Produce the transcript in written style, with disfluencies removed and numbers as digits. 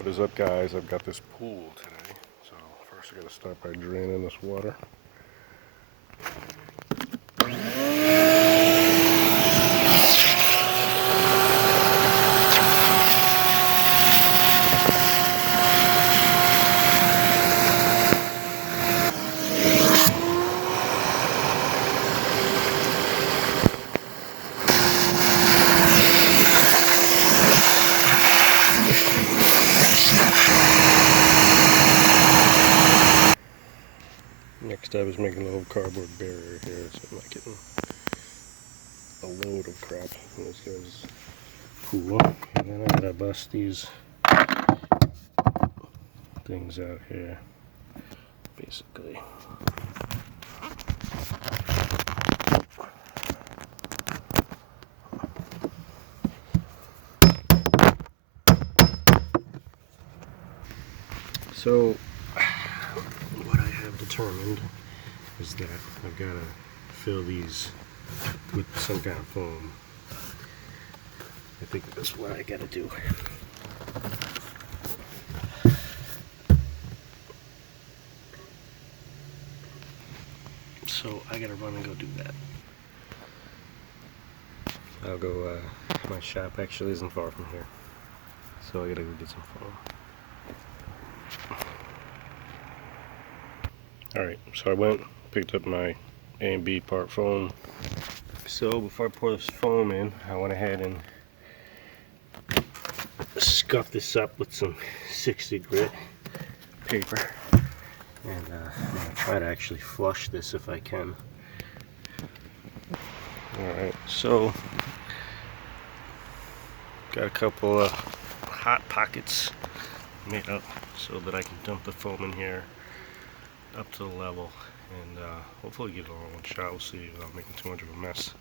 What is up, guys? I've got this pool today, so first I gotta start by draining this water. Next I was making a little cardboard barrier here, so I'm not getting a load of crap in this guy's pool. And then I gotta bust these things out here, basically. So what I have determined is that I've got to fill these with some kind of foam. I think that's what I got to do. So I got to run and go do that. I'll go, my shop actually isn't far from here, so I got to go get some foam. Alright, so I went, picked up my A and B part foam. So before I pour this foam in, I went ahead and scuffed this up with some 60 grit paper. And I'm going to try to actually flush this if I can. Alright, so got a couple of hot pockets made up so that I can dump the foam in here up to the level and hopefully get it all in one shot. We'll see without making too much of a mess.